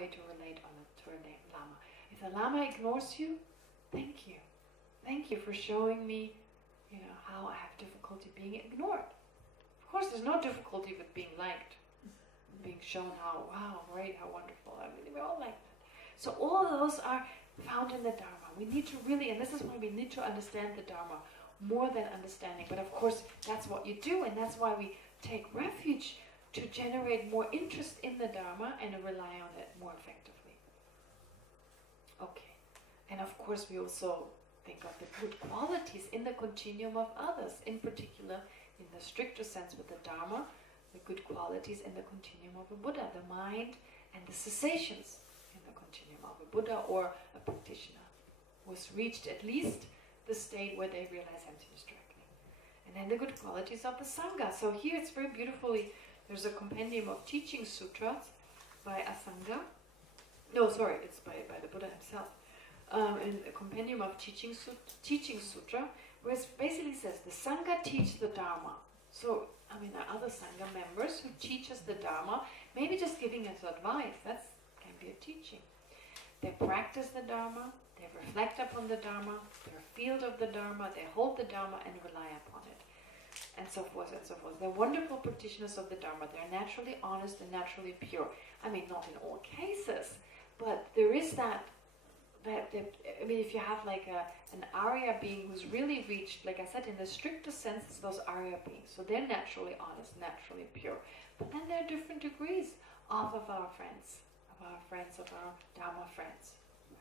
way to relate to a Lama. If the Lama ignores you, thank you. Thank you for showing me, how I have difficulty being ignored. Of course, there's no difficulty with being liked, being shown how, wow, great, how wonderful. I mean, we all like that. So all of those are found in the Dharma. We need to really, and this is why we need to understand the Dharma more than understanding. But of course, that's what you do, and that's why we take refuge to generate more interest in the Dharma and rely on it more effectively. Okay. And of course, we also think of the good qualities in the continuum of others, in particular, in the stricter sense with the Dharma, the good qualities in the continuum of a Buddha, the mind and the cessations in the continuum of a Buddha or a practitioner who has reached at least the state where they realize emptiness directly. And then the good qualities of the Sangha. So here it's very beautifully, there's a compendium of teaching sutras by Asanga. No, sorry, it's by the Buddha himself. In a compendium of teaching sutra, where it basically says the Sangha teach the Dharma. So, there are other Sangha members who teach us the Dharma, maybe just giving us advice. That can be a teaching. They practice the Dharma, they reflect upon the Dharma, they're a field of the Dharma, they hold the Dharma and rely upon it. And so forth and so forth. They're wonderful practitioners of the Dharma. They're naturally honest and naturally pure. Not in all cases, but there is that if you have like an Arya being who's really reached, like I said, in the stricter sense, it's those Arya beings. So they're naturally honest, naturally pure. But then there are different degrees of our friends, of our Dharma friends.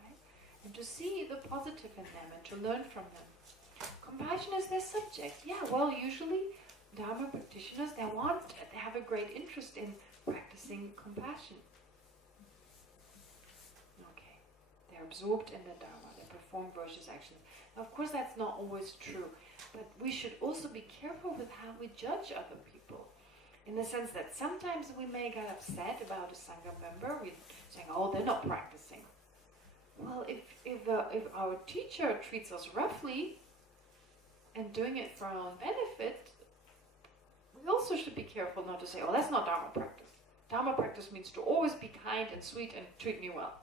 Right? And to see the positive in them and to learn from them. Compassion is their subject. Yeah, well, usually Dharma practitioners, they have a great interest in practicing compassion. Okay. They're absorbed in the Dharma. They perform virtuous actions. Now, of course, that's not always true. But we should also be careful with how we judge other people. In the sense that sometimes we may get upset about a Sangha member. We're saying, oh, they're not practicing. Well, if our teacher treats us roughly and doing it for our own benefit, we also should be careful not to say, oh, that's not Dharma practice. Dharma practice means to always be kind and sweet and treat me well.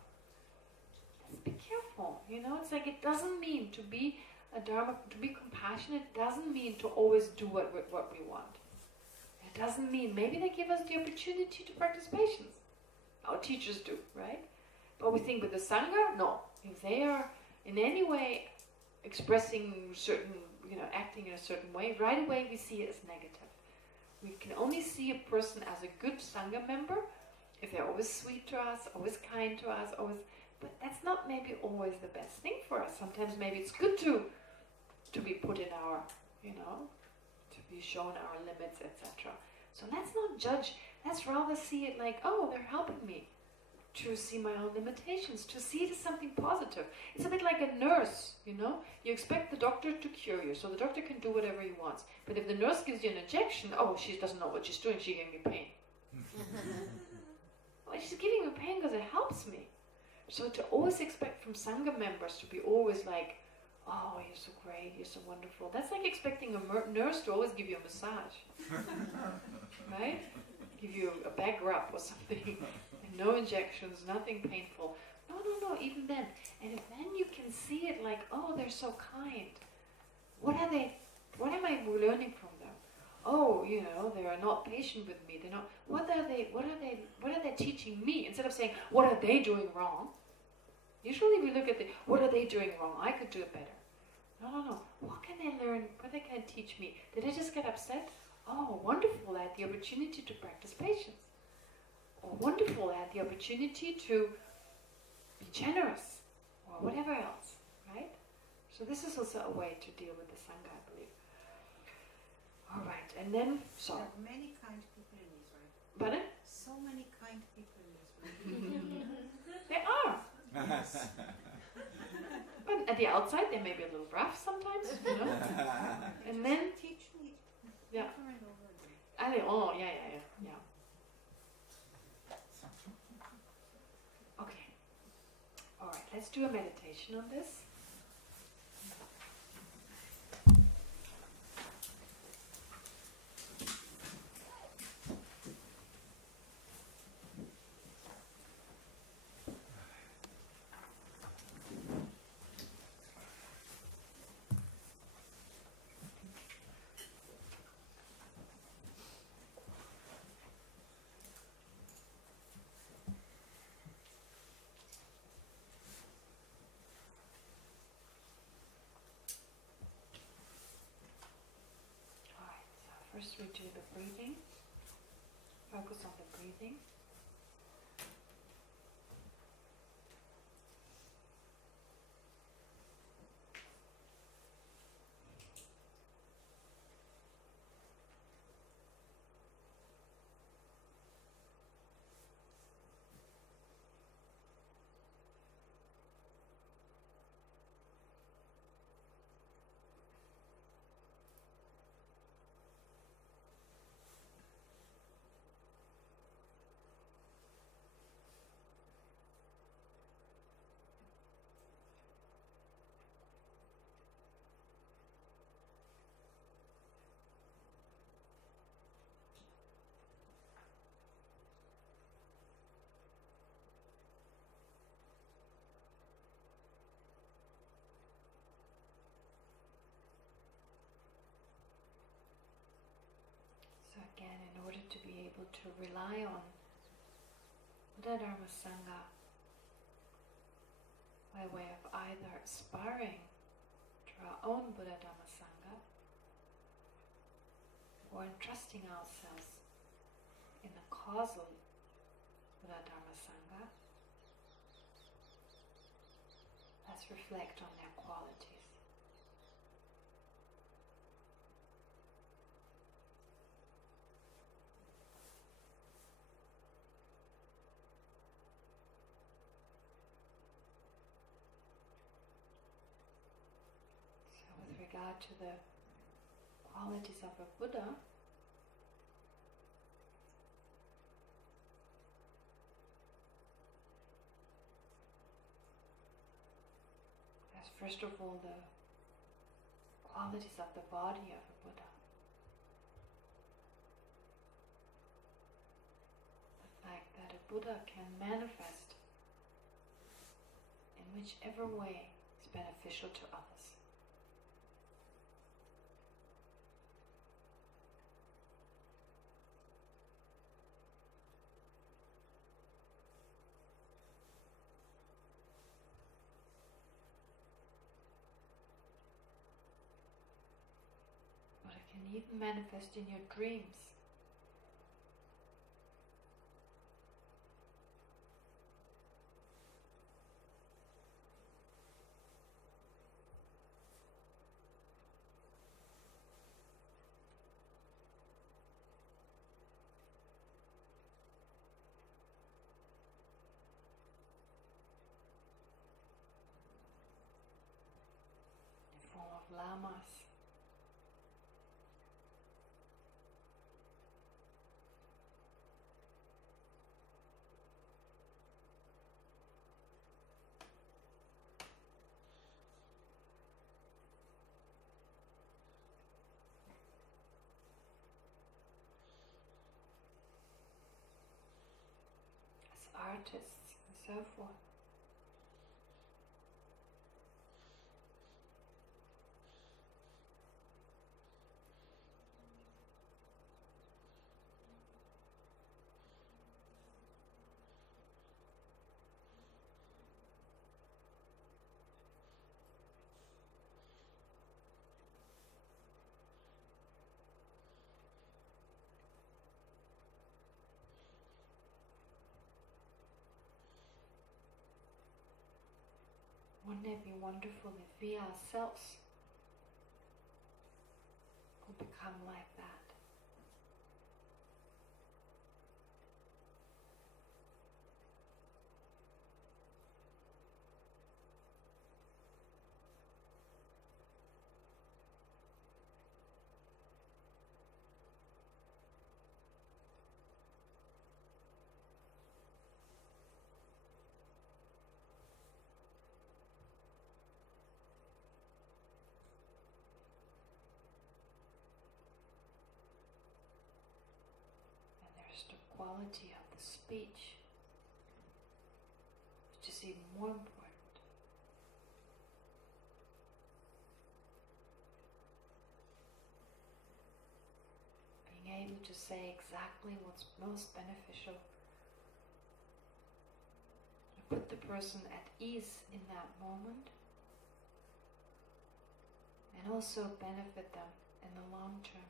Just be careful, It's like it doesn't mean to be to be compassionate doesn't mean to always do what we want. It doesn't mean, maybe they give us the opportunity to practice patience. Our teachers do, right? But we think with the Sangha, no. If they are in any way expressing certain, acting in a certain way, right away we see it as negative. We can only see a person as a good Sangha member if they're always sweet to us, always kind to us, but that's not maybe always the best thing for us. Sometimes maybe it's good to be put in our, to be shown our limits, etc. So let's not judge. Let's rather see it like, oh, they're helping me to see my own limitations, to see it as something positive. It's a bit like a nurse, You expect the doctor to cure you, so the doctor can do whatever he wants. But if the nurse gives you an injection, oh, she doesn't know what she's doing, she's giving me pain. Well, she's giving me pain because it helps me. So to always expect from Sangha members to be always like, oh, you're so great, you're so wonderful. That's like expecting a nurse to always give you a massage. Right? Give you a back rub or something. And no injections, nothing painful. No, even then. And if then you can see it like, oh, they're so kind. What am I learning from them? Oh, they are not patient with me. They're not. What are they teaching me? Instead of saying, what are they doing wrong? Usually we look at what are they doing wrong? I could do it better. No. What can they learn? What they can teach me? Did I just get upset? Oh, wonderful! I had the opportunity to practice patience. Or wonderful! I had the opportunity to be generous, or whatever else, right? So this is also a way to deal with the Sangha, I believe. All right, and then There are many kind people in Israel. Pardon? So many kind people in Israel. There are. But at the outside, they may be a little rough sometimes, And then, teach me yeah. over and over again. Oh, yeah. Okay. All right, let's do a meditation on this. First we do the breathing. Focus on the breathing. So again, in order to be able to rely on Buddha Dharma Sangha by way of either aspiring to our own Buddha Dharma Sangha or entrusting ourselves in the causal Buddha Dharma Sangha, let's reflect on their qualities. With regard to the qualities of a Buddha, there's first of all the qualities of the body of a Buddha. The fact that a Buddha can manifest in whichever way is beneficial to others. But it can even manifest in your dreams. In the form of lamas. Artists and so forth. Wouldn't it be wonderful if we ourselves could become like that? The quality of the speech, which is even more important. Being able to say exactly what's most beneficial, to put the person at ease in that moment, and also benefit them in the long term.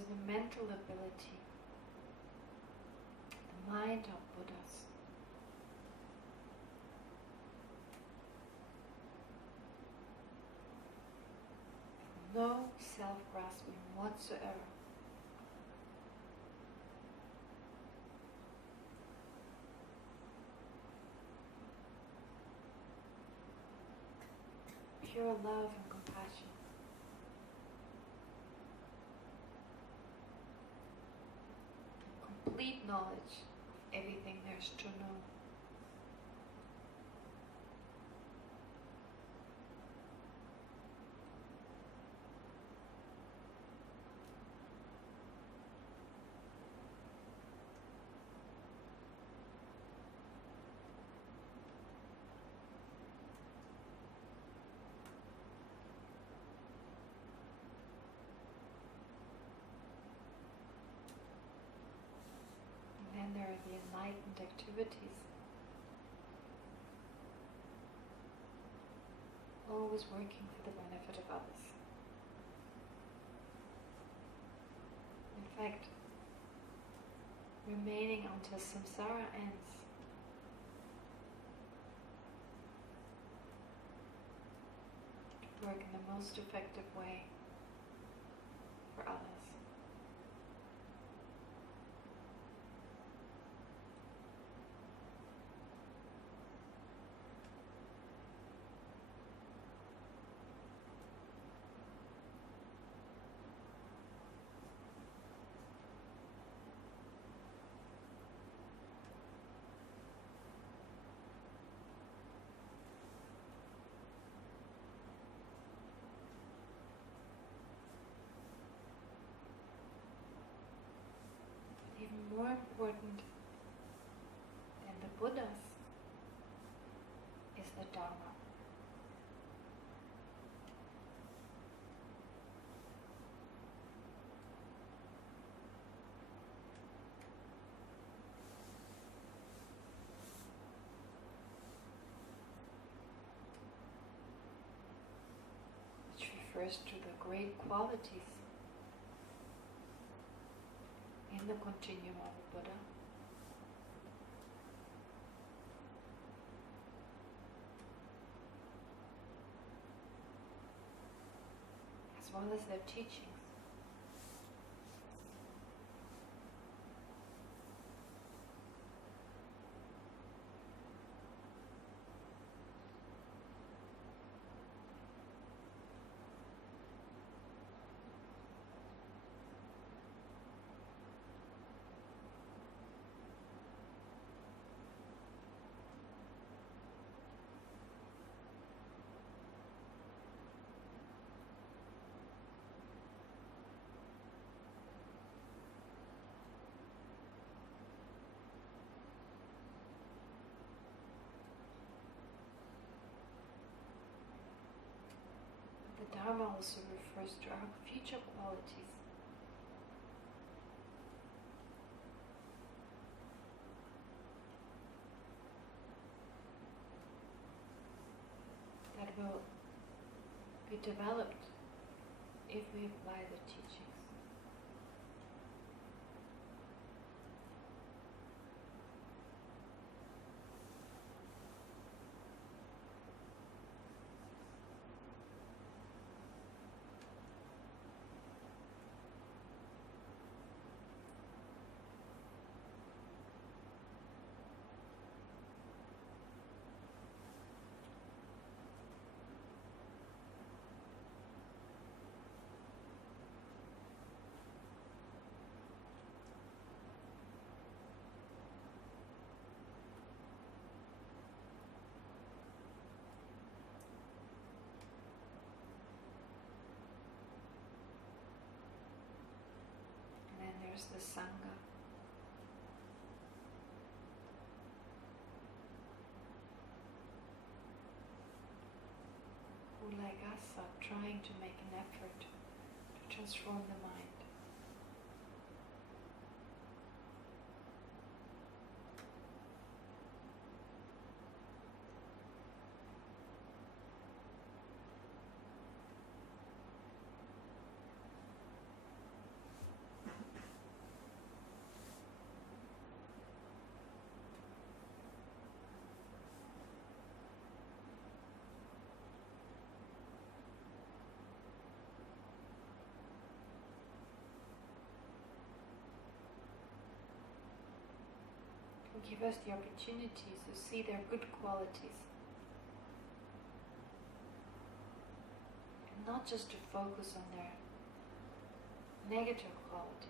there's the mental ability, the mind of Buddhas. No self-grasping whatsoever. Pure love and compassion. Complete knowledge of everything there's to know. And there are the enlightened activities. Always working for the benefit of others. In fact, remaining until samsara ends. To work in the most effective way for others. Even more important than the Buddhas is the Dharma. Which refers to the great qualities in the continuum of the Buddha. As well as their teachings. The Dharma also refers to our future qualities. That will be developed if we apply the teachings. There's the Sangha. Who, like us, are trying to make an effort to transform the mind. give us the opportunity to see their good qualities. And not just to focus on their negative qualities.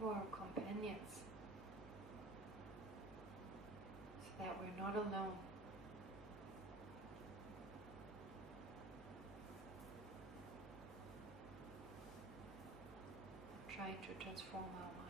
Who are companions, so that we're not alone. Trying to transform our mind.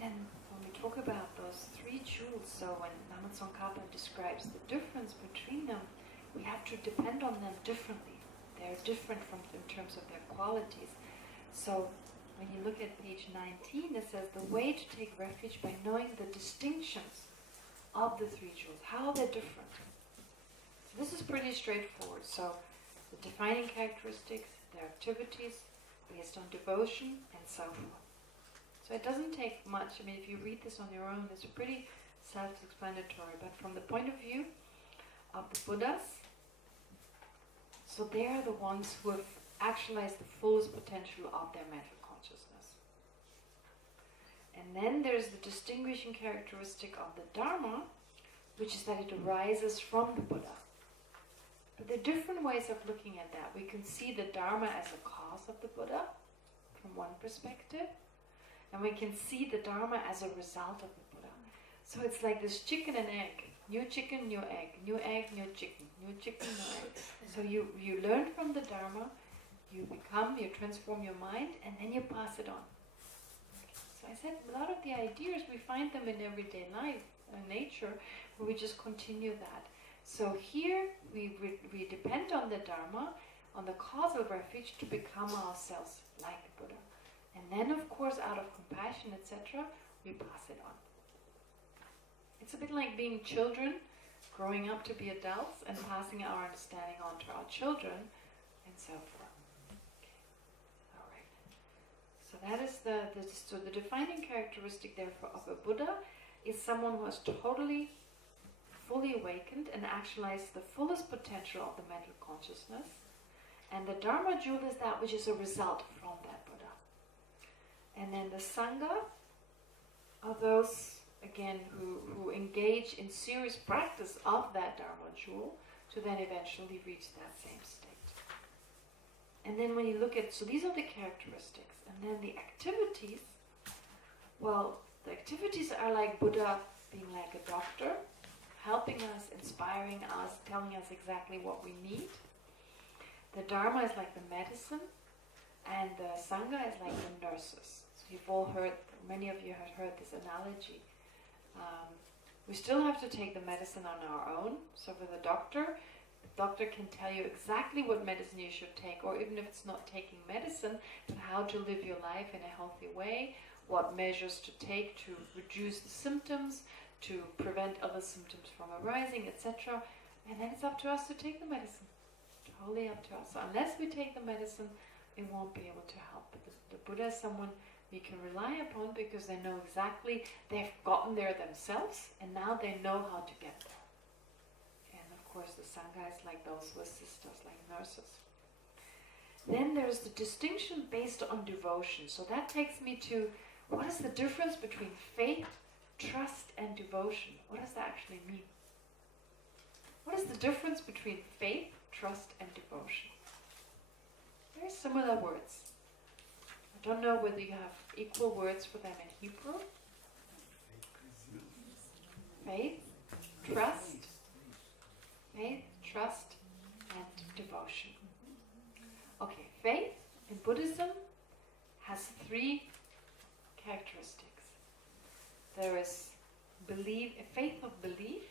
Then when we talk about those three jewels, so when Lama Tsongkhapa describes the difference between them, we have to depend on them differently. They're different in terms of their qualities. So when you look at page 19, it says the way to take refuge by knowing the distinctions of the three jewels, how they're different. So this is pretty straightforward. So the defining characteristics, their activities based on devotion, and so forth. So it doesn't take much. I mean, if you read this on your own, it's pretty self-explanatory. But from the point of view of the Buddhas, so they are the ones who have actualized the fullest potential of their mental consciousness. And then there's the distinguishing characteristic of the Dharma, which is that it arises from the Buddha. But there are different ways of looking at that. We can see the Dharma as a cause of the Buddha, from one perspective. And we can see the Dharma as a result of the Buddha. So it's like this chicken and egg. New chicken, new egg. New egg, new chicken. New chicken, new egg. So you learn from the Dharma, you transform your mind, and then you pass it on. So I said a lot of the ideas, we find them in everyday life, nature, where we just continue that. So here we depend on the Dharma, on the causal refuge, to become ourselves like the Buddha. And then, of course, out of compassion, etc., we pass it on. It's a bit like being children, growing up to be adults, and passing our understanding on to our children, and so forth. Okay. All right. So that is the defining characteristic, therefore, of a Buddha is someone who has totally, fully awakened and actualized the fullest potential of the mental consciousness. And the Dharma jewel is that which is a result from that Buddha. And then the Sangha are those, again, who engage in serious practice of that Dharma jewel to then eventually reach that same state. And then when you look at, so these are the characteristics. And then the activities, well, the activities are like Buddha being like a doctor, helping us, inspiring us, telling us exactly what we need. The Dharma is like the medicine, and the Sangha is like the nurses. So you've all heard, many of you have heard this analogy. We still have to take the medicine on our own. So for the doctor, The doctor can tell you exactly what medicine you should take, or even if it's not taking medicine, but how to live your life in a healthy way, what measures to take to reduce the symptoms, to prevent other symptoms from arising, etc. And then it's up to us to take the medicine. Totally up to us. So unless we take the medicine, it won't be able to help. But the Buddha is someone we can rely upon because they know exactly, they've gotten there themselves, and now they know how to get there. And of course the Sangha is like those who assist us, like nurses. Then there's the distinction based on devotion. So that takes me to, what is the difference between faith, trust, and devotion? What does that actually mean? What is the difference between faith, trust, and devotion? Very similar words. I don't know whether you have equal words for them in Hebrew. Faith, trust, and devotion. Okay, faith in Buddhism has three characteristics. There is faith of belief.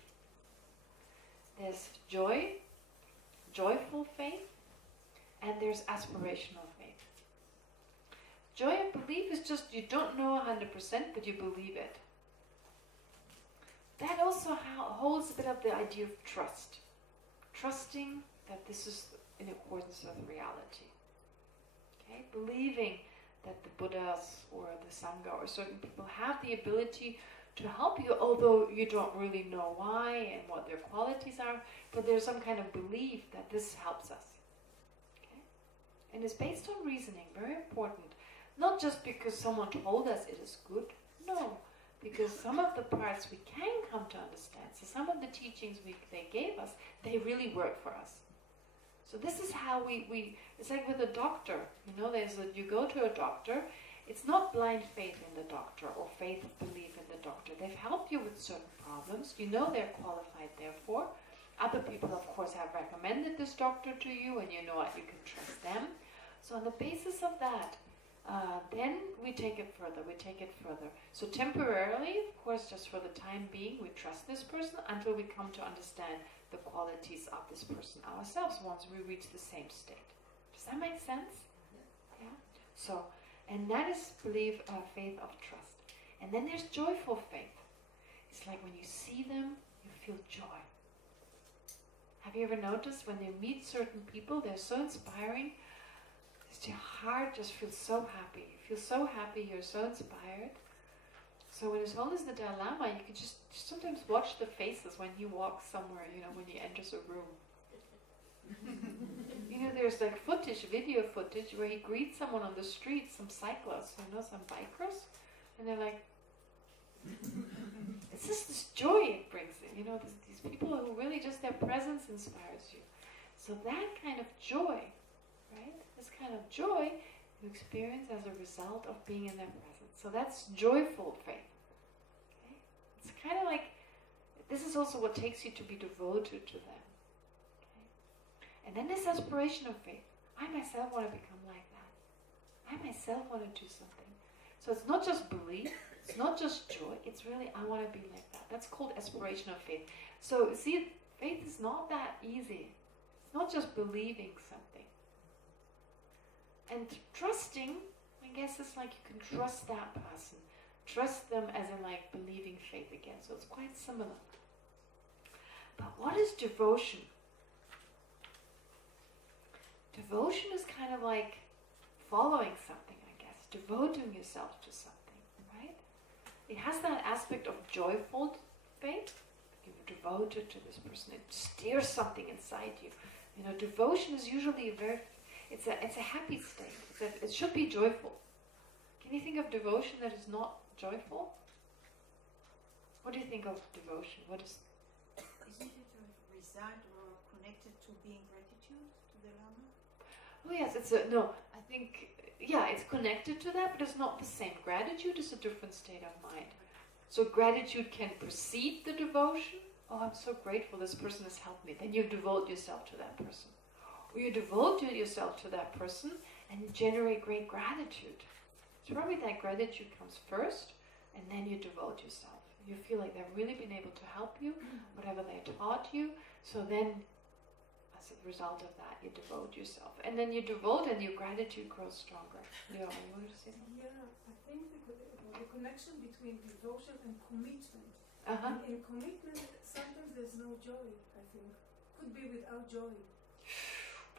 There's joy, joyful faith, and there's aspirational faith. Joy of belief is just you don't know 100%, but you believe it. That also holds a bit of the idea of trust. Trusting that this is in accordance with reality. Okay? Believing that the Buddhas or the Sangha or certain people have the ability to help you, although you don't really know why and what their qualities are, but there's some kind of belief that this helps us. Okay? And it's based on reasoning, very important. Not just because someone told us it is good, no, because some of the parts we can come to understand. So some of the teachings they gave us, they really work for us. So this is how we it's like with a doctor, you know, you go to a doctor, it's not blind faith in the doctor or faith of belief in the doctor. They've helped you with certain problems. You know they're qualified therefore. Other people, of course, have recommended this doctor to you, and you know what, you can trust them. So on the basis of that, then we take it further. So temporarily, of course, just for the time being, we trust this person until we come to understand the qualities of this person ourselves once we reach the same state. Does that make sense? Yeah. So, and that is faith of trust. And then there's joyful faith. It's like when you see them, you feel joy. Have you ever noticed when you meet certain people, they're so inspiring, your heart just feels so happy. You feel so happy, you're so inspired. So when as well as the Dalai Lama, you can just sometimes watch the faces when he walks somewhere, you know, when he enters a room. You know, there's like video footage, where he greets someone on the street, some cyclists, you know, some bikers, and they're like, it's just this joy it brings in, you know, these people who really just, their presence inspires you. So that kind of joy, right? This kind of joy you experience as a result of being in their presence. So that's joyful faith. Okay? It's kind of like, this is also what takes you to be devoted to them. Okay? And then this aspiration of faith. I myself want to become like that. I myself want to do something. So it's not just belief, it's not just joy, it's really, I want to be like that. That's called aspiration of faith. So see, faith is not that easy. It's not just believing something. And trusting, I guess it's like you can trust that person. Trust them as in like believing faith again. So it's quite similar. But what is devotion? Devotion is kind of like following something, I guess. Devoting yourself to something, right? It has that aspect of joyful faith. You're devoted to this person. It stirs something inside you. You know, devotion is usually it's a happy state. It should be joyful. Can you think of devotion that is not joyful? What do you think of devotion? What is? Isn't it a result or connected to being gratitude to the Lama? Oh yes, I think, yeah, it's connected to that, but it's not the same. Gratitude is a different state of mind. So gratitude can precede the devotion. Oh, I'm so grateful this person has helped me. Then you devote yourself to that person. Or you devote yourself to that person and you generate great gratitude. So probably that gratitude comes first, and then you devote yourself. You feel like they've really been able to help you, whatever they taught you. So then as a result of that, you devote yourself. And then you devote and your gratitude grows stronger. Yeah, you want to say something? Yeah, I think the connection between devotion and commitment. Uh-huh. In commitment, sometimes there's no joy, I think. Could be without joy.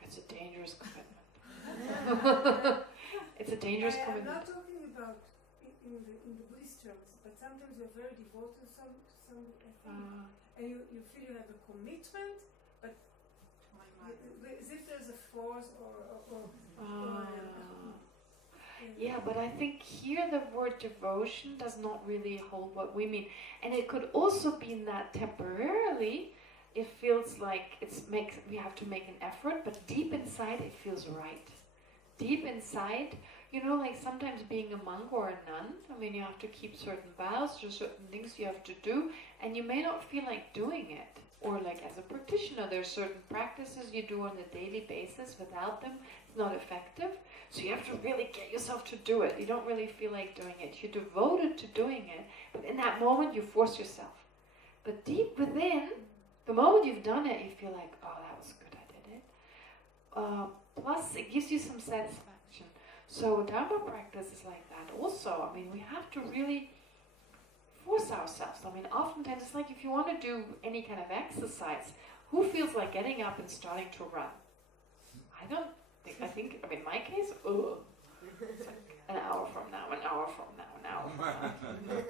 It's a dangerous commitment. It's a dangerous I'm commitment. not talking about in the Buddhist terms, but sometimes you're very devoted to somebody, I think, and you feel you have a commitment, but as if there's a force yeah, but I think here the word devotion does not really hold what we mean. And it could also be that temporarily it feels like we have to make an effort, but deep inside it feels right. Deep inside, you know, like sometimes being a monk or a nun, I mean, you have to keep certain vows, there's certain things you have to do, and you may not feel like doing it. Or like as a practitioner, there's certain practices you do on a daily basis. Without them, it's not effective. So you have to really get yourself to do it. You don't really feel like doing it. You're devoted to doing it, but in that moment you force yourself. But deep within, the moment you've done it, you feel like, oh, that was good, I did it. Plus, it gives you some satisfaction. So Dharma practice is like that also. I mean, we have to really force ourselves. I mean, oftentimes it's like if you want to do any kind of exercise, who feels like getting up and starting to run? I think, in my case, it's like an hour from now, an hour from now, an hour from now.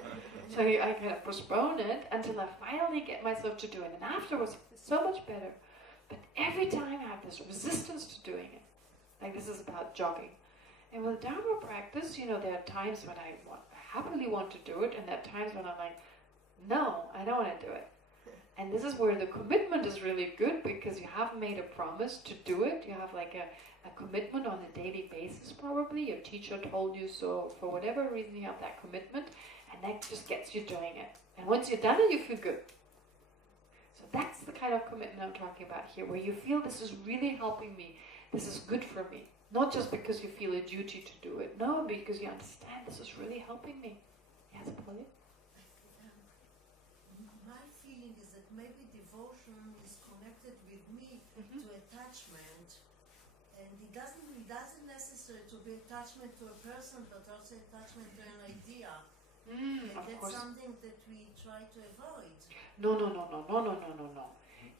So I kind of postpone it until I finally get myself to do it. And afterwards, it's so much better. But every time I have this resistance to doing it. Like this is about jogging. And with Dharma practice, you know, there are times when I happily want to do it, and there are times when I'm like, no, I don't want to do it. And this is where the commitment is really good, because you have made a promise to do it. You have like a commitment on a daily basis probably. Your teacher told you so. For whatever reason you have that commitment, and that just gets you doing it. And once you're done it, you feel good. So that's the kind of commitment I'm talking about here, where you feel this is really helping me. This is good for me. Not just because you feel a duty to do it. No, because you understand this is really helping me. Yes, Polly? My feeling is that maybe devotion is connected with me to attachment, and it doesn't necessarily to be attachment to a person, but also attachment to an idea. And that's something that we try to avoid. No.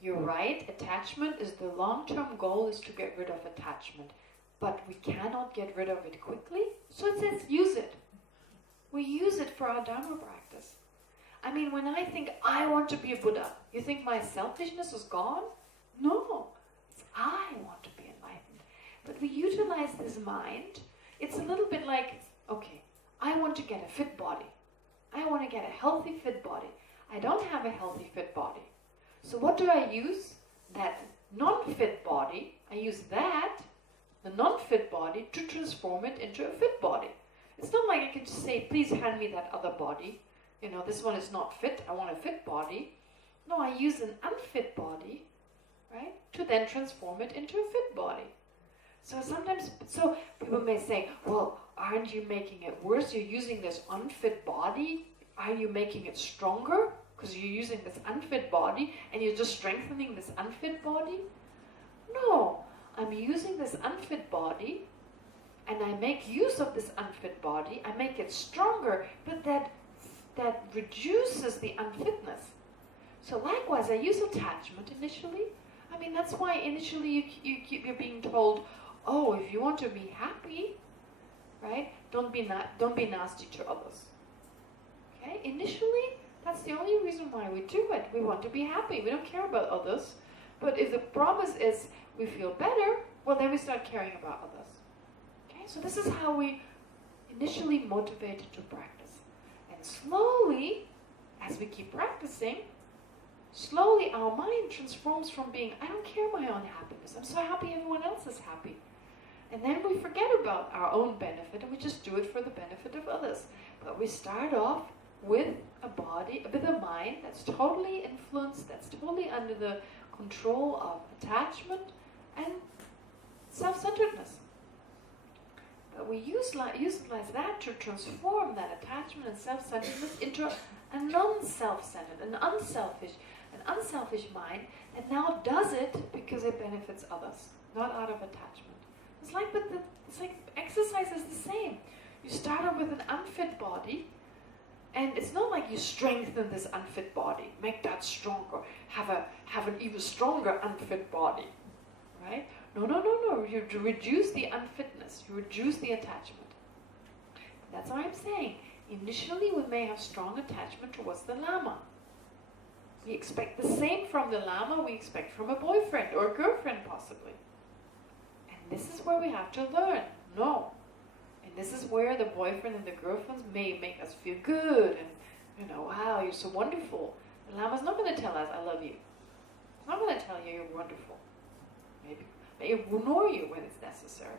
You're right. Attachment is the long-term goal, is to get rid of attachment. But we cannot get rid of it quickly, so it says use it. We use it for our Dharma practice. I mean, when I think I want to be a Buddha, you think my selfishness is gone? No, it's I want to be enlightened. But we utilize this mind. It's a little bit like, okay, I want to get a fit body. I want to get a healthy fit body. I don't have a healthy fit body. So what do I use? That non-fit body, I use that, the non-fit body, to transform it into a fit body. It's not like I can just say, please hand me that other body. You know, this one is not fit, I want a fit body. No, I use an unfit body, right, to then transform it into a fit body. So people may say, well, aren't you making it worse? You're using this unfit body. Are you making it stronger? Because you're using this unfit body and you're just strengthening this unfit body? No. I'm using this unfit body, and I make use of this unfit body. I make it stronger, but that reduces the unfitness. So likewise, I use attachment initially. I mean, that's why initially you're being told, oh, if you want to be happy, right? Don't be nasty to others. Okay? Initially, that's the only reason why we do it. We want to be happy. We don't care about others. But if the promise is we feel better, well, then we start caring about others. Okay, so this is how we initially motivated to practice. And slowly, as we keep practicing, slowly our mind transforms from being, I don't care my own happiness, I'm so happy everyone else is happy. And then we forget about our own benefit and we just do it for the benefit of others. But we start off with a body, with a mind that's totally influenced, that's totally under the control of attachment and self-centeredness. But we utilize that to transform that attachment and self-centeredness into a non-self-centered, an unselfish, an unselfish mind that now does it because it benefits others, not out of attachment. It's like exercise is the same. You start off with an unfit body, and it's not like you strengthen this unfit body, make that stronger, have an even stronger unfit body, right? No. You reduce the unfitness, you reduce the attachment. That's what I'm saying. Initially, we may have strong attachment towards the Lama. We expect the same from the Lama we expect from a boyfriend or a girlfriend, possibly. And this is where we have to learn. No. And this is where the boyfriend and the girlfriends may make us feel good and, wow, you're so wonderful. The Lama's not going to tell us, I love you. It's not going to tell you you're wonderful. Maybe it will ignore you when it's necessary.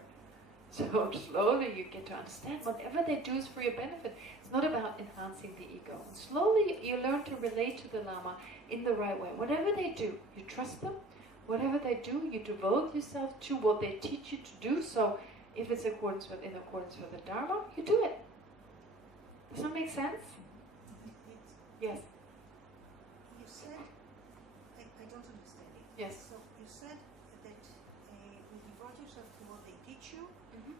So slowly you get to understand whatever they do is for your benefit. It's not about enhancing the ego. And slowly you learn to relate to the Lama in the right way. Whatever they do, you trust them. Whatever they do, you devote yourself to what they teach you to do. So if it's in accordance with the Dharma, you do it. Does that make sense? Yes. You said, I don't understand it. Yes. So you said that you devote yourself to what they teach you. Mm-hmm.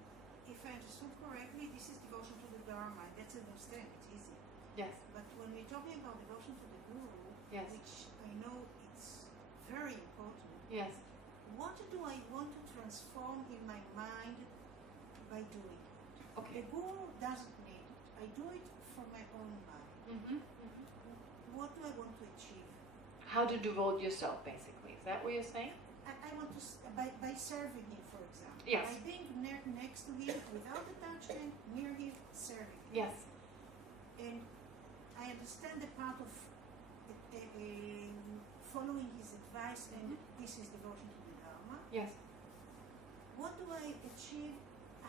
If I understood correctly, this is devotion to the Dharma. That's understand. It's easy. Yes. But when we're talking about devotion to the Guru, Yes. which I know it's very important, Yes. what do I want to transform in my mind by doing it? Okay. The Guru doesn't need it. I do it for my own mind. Mm-hmm. What do I want to achieve? How to devote yourself, basically. Is that what you're saying? I want to, by serving him, for example. Yes. By being next to him, without attachment, near him, serving him. Yes. And I understand the part of following his advice, and this is devotion to the Dharma. Yes. What do I achieve?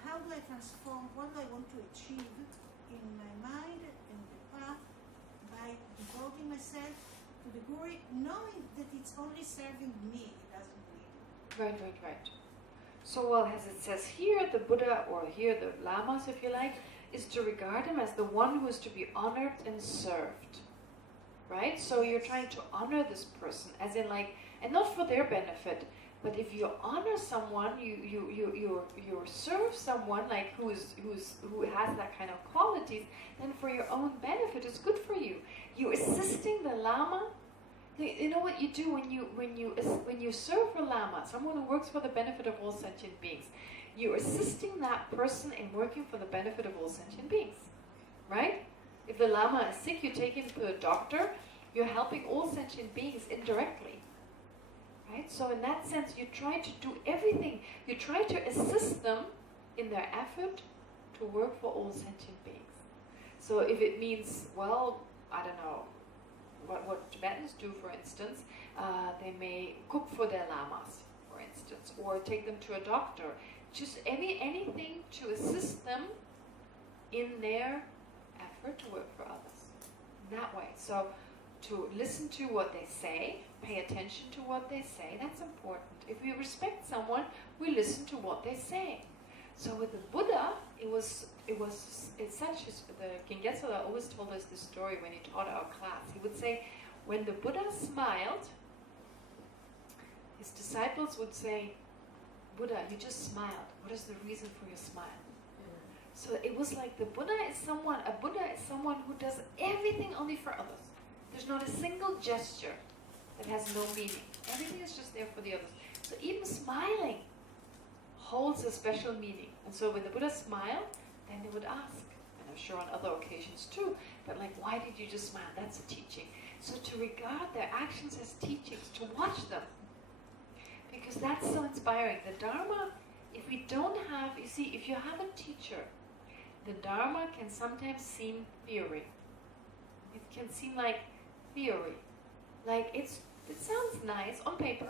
How do I transform? What do I want to achieve in my mind and the path by devoting myself to the Guru, knowing that it's only serving me, it doesn't need it. Right. So, well, as it says here, the Buddha, or here the Lamas, if you like, is to regard him as the one who is to be honored and served. Right? So you're trying to honor this person, as in like, and not for their benefit, but if you honor someone, you serve someone like who has that kind of qualities, then for your own benefit, it's good for you. You're assisting the Lama. You know what you do when you serve a Lama, someone who works for the benefit of all sentient beings. You're assisting that person in working for the benefit of all sentient beings, right? If the Lama is sick, you take him to a doctor. You're helping all sentient beings indirectly. Right? So in that sense, you try to do everything. You try to assist them in their effort to work for all sentient beings. So if it means, well, I don't know, what Tibetans do, for instance, they may cook for their lamas, for instance, or take them to a doctor. Just anything to assist them in their effort to work for others. That way. So to listen to what they say, pay attention to what they say, that's important. If we respect someone, we listen to what they say. So with the Buddha, it's such, the King Geshe always told us this story when he taught our class. He would say, when the Buddha smiled, his disciples would say, Buddha, you just smiled. What is the reason for your smile? So it was like a Buddha is someone who does everything only for others. There's not a single gesture that has no meaning. Everything is just there for the others. So even smiling holds a special meaning. And so when the Buddha smiled, then they would ask, and I'm sure on other occasions too, but like, why did you just smile? That's a teaching. So to regard their actions as teachings, to watch them, because that's so inspiring. The Dharma, if we don't have, you see, if you have a teacher, the Dharma can sometimes seem theory. It can seem like theory. Like it sounds nice on paper.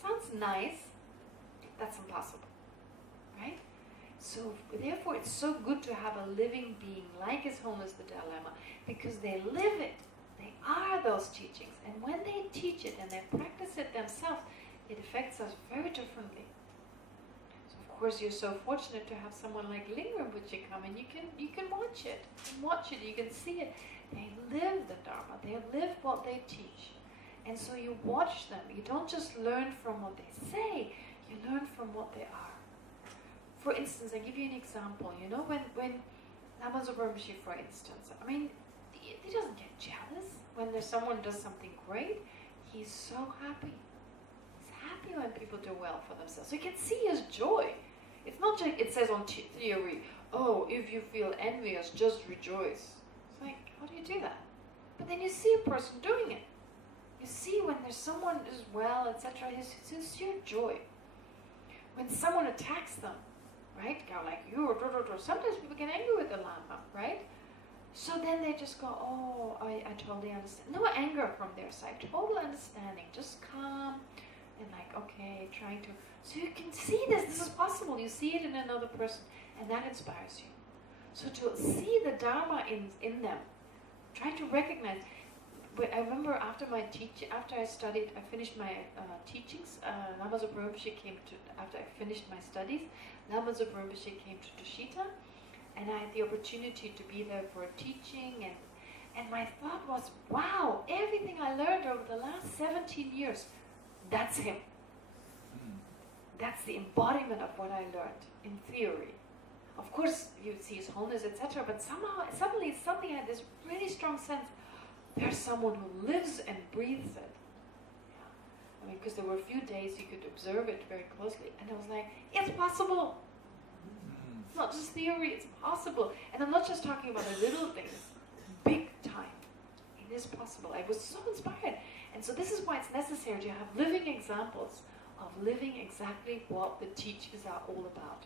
Sounds nice. That's impossible. Right? So therefore it's so good to have a living being like His Holiness the Dalai Lama, because they live it. They are those teachings. And when they teach it and they practice it themselves, it affects us very differently. So of course you're so fortunate to have someone like Lingrim Rinpoche come, and you can watch it. You can watch it, you can see it. They live the Dharma, they live what they teach. And so you watch them. You don't just learn from what they say, you learn from what they are. For instance, I give you an example. You know, when Lama Zopa Rinpoche, for instance, I mean, he doesn't get jealous when there's someone does something great. He's so happy. He's happy when people do well for themselves. So you can see his joy. It's not just, it says on theory, oh, if you feel envious, just rejoice. It's like, how do you do that? But then you see a person doing it. You see when there's someone who's well, etc., it's sincere joy. When someone attacks them, right? Go like you, sometimes people get angry with the Lama, right? So then they just go, oh, I totally understand. No anger from their side, total understanding, just calm and like, okay, trying to. So you can see this is possible. You see it in another person, and that inspires you. So to see the Dharma in them, try to recognize. I remember after my after I studied, I finished my teachings. Lama Zopa Rinpoche came to, after I finished my studies, Lama Zopa Rinpoche came to Tushita, and I had the opportunity to be there for a teaching, and my thought was, wow, everything I learned over the last 17 years, that's him. That's the embodiment of what I learned in theory. Of course, you see His Holiness, etc., but suddenly something had this really strong sense. There's someone who lives and breathes it. Yeah. I mean, because there were a few days you could observe it very closely, and I was like, it's possible. It's not just theory, it's possible. And I'm not just talking about the little things, big time. It is possible. I was so inspired. And so this is why it's necessary to have living examples of living exactly what the teachings are all about.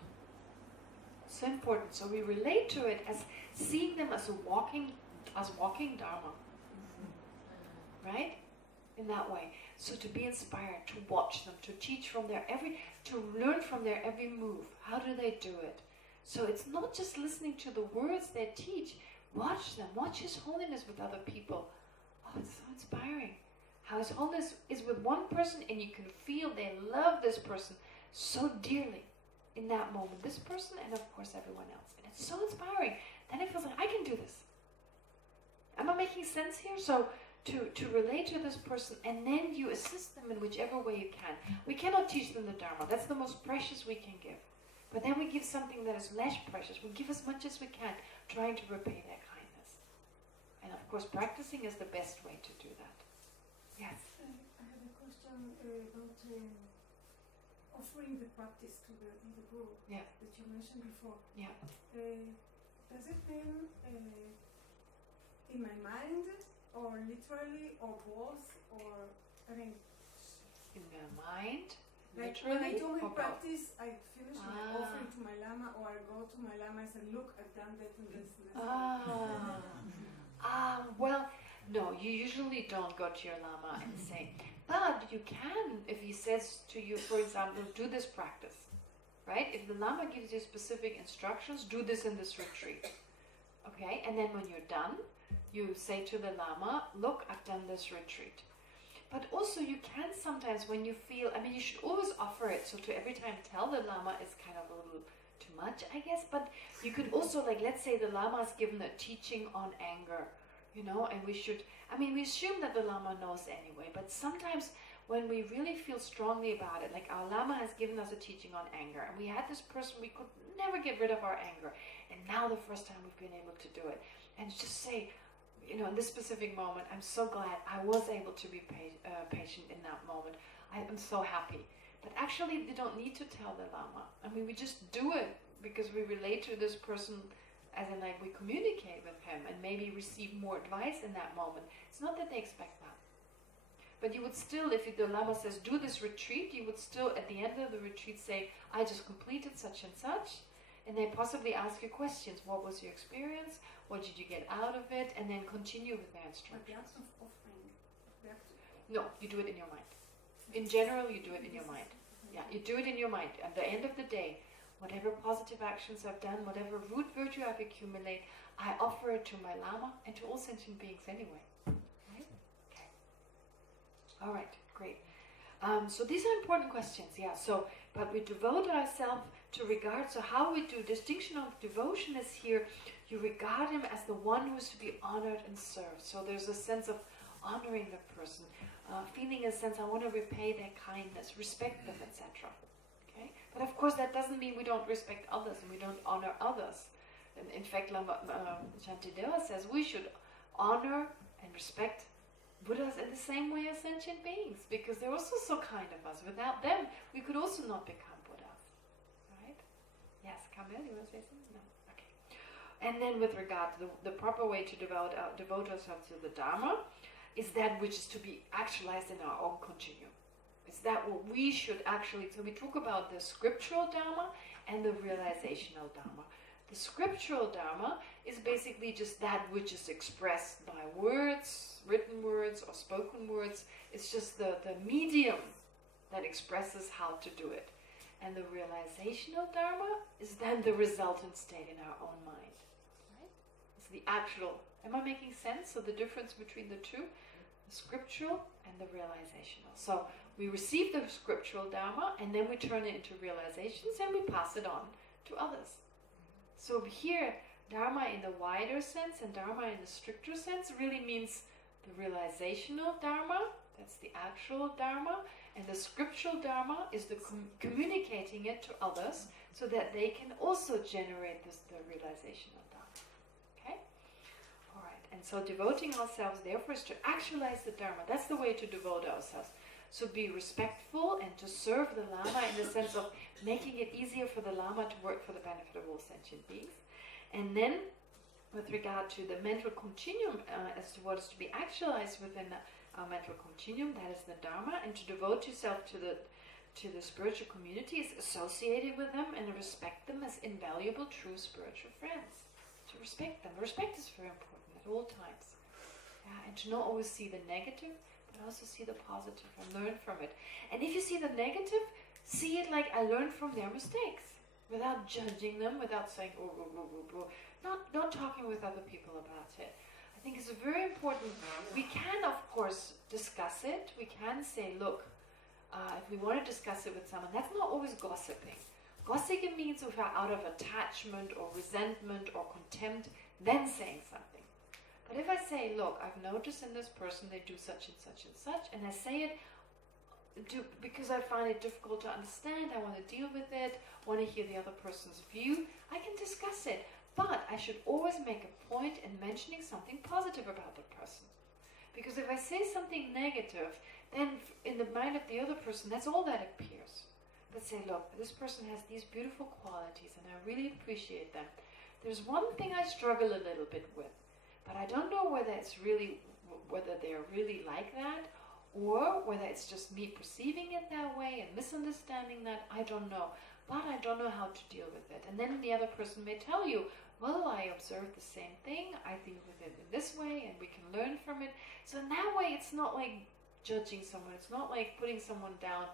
So important. So we relate to it as seeing them as walking Dharma. Right? In that way. So to be inspired, to watch them, to teach from to learn from their every move. How do they do it? So it's not just listening to the words they teach. Watch them. Watch His Holiness with other people. Oh, it's so inspiring. How His Holiness is with one person and you can feel they love this person so dearly in that moment. This person and of course everyone else. And it's so inspiring. Then it feels like I can do this. Am I making sense here? So to relate to this person, and then you assist them in whichever way you can. We cannot teach them the Dharma. That's the most precious we can give. But then we give something that is less precious. We give as much as we can, trying to repay their kindness. And of course, practicing is the best way to do that. Yes? I have a question about offering the practice to the guru that you mentioned before. Yeah. Does it mean in my mind, or literally, or both, or, I mean... In the mind? Like literally, when I do my or practice, I finish my offering to my Lama, or I go to my Lama and say, look, I've done that and this and this. Well, no, you usually don't go to your Lama and say, but you can, if he says to you, for example, do this practice, right? If the Lama gives you specific instructions, do this in this retreat, okay? And then when you're done, you say to the Lama, look, I've done this retreat. But also you can sometimes when you feel, I mean, you should always offer it, so to every time tell the Lama is kind of a little too much, I guess, but you could also, like, let's say the Lama is given a teaching on anger, you know, and we should, I mean, we assume that the Lama knows anyway, but sometimes when we really feel strongly about it, like our Lama has given us a teaching on anger, and we had this person, we could never get rid of our anger, and now the first time we've been able to do it, and just say, you know, in this specific moment, I'm so glad I was able to be patient in that moment. I am so happy. But actually, you don't need to tell the Lama. I mean, we just do it because we relate to this person, as in, like, we communicate with him and maybe receive more advice in that moment. It's not that they expect that. But you would still, if the Lama says, do this retreat, you would still, at the end of the retreat, say, I just completed such and such. And they possibly ask you questions. What was your experience? What did you get out of it? And then continue with their instruction. But the act of offering, no, you do it in your mind. In general, you do it in your mind. Yeah, you do it in your mind. At the end of the day, whatever positive actions I've done, whatever root virtue I've accumulated, I offer it to my Lama and to all sentient beings anyway. Right? Okay. All right, great. So these are important questions, yeah. So, but we devote ourselves to regard. So how we do distinction of devotion is here. You regard him as the one who is to be honored and served. So there's a sense of honoring the person. feeling a sense, I want to repay their kindness, respect them, etc. Okay? But of course that doesn't mean we don't respect others and we don't honor others. And in fact, Shantideva says we should honor and respect Buddhas in the same way as sentient beings, because they're also so kind of us. Without them, we could also not become Buddhas. Right? Yes, Kamil, you want to say something? No. Okay. And then with regard to the proper way to devote ourselves to the Dharma is that which is to be actualized in our own continuum. Is that what we should actually... So we talk about the scriptural Dharma and the realizational Dharma. The scriptural Dharma is basically just that which is expressed by words, written words or spoken words. It's just the medium that expresses how to do it. And the realizational Dharma is then the resultant state in our own mind. Right? It's the actual... Am I making sense? So the difference between the two? The scriptural and the realizational. So we receive the scriptural Dharma and then we turn it into realizations and we pass it on to others. So here, Dharma in the wider sense and Dharma in the stricter sense really means the realizational Dharma, that's the actual Dharma, and the scriptural Dharma is the communicating it to others so that they can also generate the realizational Dharma. Okay? Alright, and so devoting ourselves therefore is to actualize the Dharma. That's the way to devote ourselves. So be respectful and to serve the Lama in the sense of making it easier for the Lama to work for the benefit of all sentient beings. And then, with regard to the mental continuum as to what is to be actualized within our mental continuum, that is the Dharma, and to devote yourself to the spiritual communities associated with them and respect them as invaluable, true spiritual friends. To respect them. Respect is very important at all times. And to not always see the negative, but also see the positive and learn from it. And if you see the negative, see it like I learned from their mistakes, without judging them, without saying, not talking with other people about it. I think it's very important. We can, of course, discuss it. We can say, look, if we want to discuss it with someone, that's not always gossiping. Gossiping means if we're out of attachment or resentment or contempt, then saying something. But if I say, look, I've noticed in this person they do such and such and such, and I say it because I find it difficult to understand, I want to deal with it, want to hear the other person's view, I can discuss it. But I should always make a point in mentioning something positive about the person. Because if I say something negative, then in the mind of the other person, that's all that appears. But say, look, this person has these beautiful qualities and I really appreciate them. There's one thing I struggle a little bit with. But I don't know whether they're really like that, or whether it's just me perceiving it that way and misunderstanding that. I don't know. But I don't know how to deal with it. And then the other person may tell you, well, I observed the same thing, I deal with it in this way, and we can learn from it. So in that way, it's not like judging someone. It's not like putting someone down.